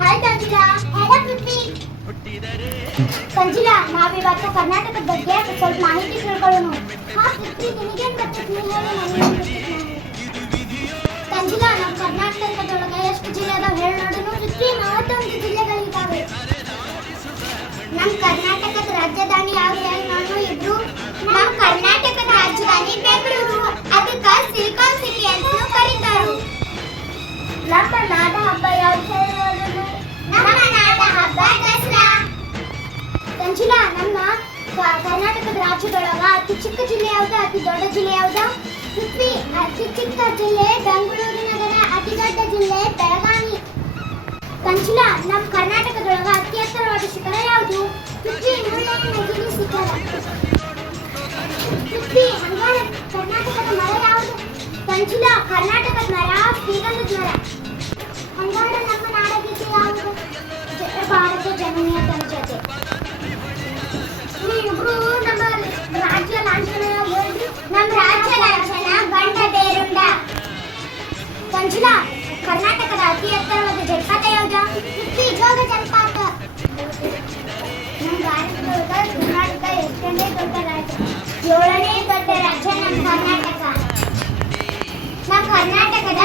Hi ತಂಜಿಲಾ. ಹೇಳ ಪೃಥ್ವಿ. ತಂಜಿಲಾ, ನಾವಿವತ್ತು ಕರ್ನಾಟಕದ ಬಗ್ಗೆ ಸ್ವಲ್ಪ ಮಾಹಿತಿ ತಿಳ್ಕೊಳ್ಳೋಣ. ಹಾ ಪೃಥ್ವಿ, ನಿನಗೇನು ಗೊತ್ತಿತ್ತು ಹೇಳು ನನಗೆ. ತಂಜಿಲಾ, ನಮ್ಮ ಕರ್ನಾಟಕದೊಳಗೆ ಎಷ್ಟು ಜಿಲ್ಲೆ ಅದಾವ ಹೇಳಿ ನೋಡೋಣ. ಪೃಥ್ವಿ, 41 ಜಿಲ್ಲೆಗಳಿದ್ದಾವೆ. ನಮ್ಮ ಕರ್ನಾಟಕದ ರಾಜಧಾನಿ ಯಾವ್ದು ಹೇಳಿ ನೋಡು ಇಬ್ರು. ನಮ್ಮ ಕರ್ನಾಟಕದ ರಾಜಧಾನಿ ಬೆಂಗಳೂರು. ಅದಕ್ಕೆ ಸಿಲಿಕಾನ್ ಸಿಟಿ ಅಂತ ಕರೀತಾರೆ. ನಮ್ಮ ನಾಡ ಹಬ್ಬ ಯಾವ್ದು ಹೇಳಿ ನೋಡೋಣ. ನಮ್ಮ ನಾಡ ಹಬ್ಬ ದಸರಾ. ತಂಜಿಲಾ, ನಮ್ಮ ಕರ್ನಾಟಕದ ರಾಜ್ಯದೊಳಗ ಅತಿ ಚಿಕ್ಕ ಜಿಲ್ಲೆ ಯಾವ್ದು, ಅತಿ ದೊಡ್ಡ ಜಿಲ್ಲೆ ಯಾವ್ದು? ಪೃಥ್ವಿ, ಅತಿ ಚಿಕ್ಕ ಜಿಲ್ಲೆ ಬೆಂಗಳೂರು ನಗರ, ಅತಿ ದೊಡ್ಡ ಜಿಲ್ಲೆ ಬೆಳಗಾವಿ. ತಂಜಿಲಾ, ನಮ್ಮ ಕರ್ನಾಟಕದೊಳಗ ಅತಿ ಎತ್ತರವಾದ ಶಿಖರ ಯಾವುದು? ಪೃಥ್ವಿ, ಮುಳ್ಳಯ್ಯನಗಿರಿ ಶಿಖರ. ಪೃಥ್ವಿ, ಹಂಗಾರೆ ಕರ್ನಾಟಕದ ಮರ ಯಾವುದು? ತಂಜಿಲಾ, ಕರ್ನಾಟಕದ ಮರ ಶ್ರೀಗಂಧದ ಮರ. ಹಂಗಾರೆ ನಮ್ಮ ನಾಡಗೀತೆ ಯಾವುದು? ಭಾರತ ಜನನೀಯ ಸಂಜಾತೆ. ಇಬ್ರು ನಮ್ಮ ರಾಜ್ಯ ಲಾಂಛನ ಹೇಳ್ರಿ. ನಮ್ಮ ರಾಜ್ಯ ಲಾಂಛನ ಗಂಡಬೇರುಂಡ. ತಂಜಿಲಾ, ಕರ್ನಾಟಕದ ಅತಿ ಎತ್ತರವಾದ ಜಲಪಾತ ಯಾವುದು? ಪೃಥ್ವಿ, ಜೋಗ ಜಲಪಾತ. ನಮ್ಮ ಭಾರತದೊಳಗ ಕರ್ನಾಟಕ ಎಷ್ಟನೇ ದೊಡ್ಡ ರಾಜ್ಯ? 7ನೇ ದೊಡ್ಡ ರಾಜ್ಯ ನಮ್ಮ ಕರ್ನಾಟಕ. ನಮ್ಮ ಕರ್ನಾಟಕದ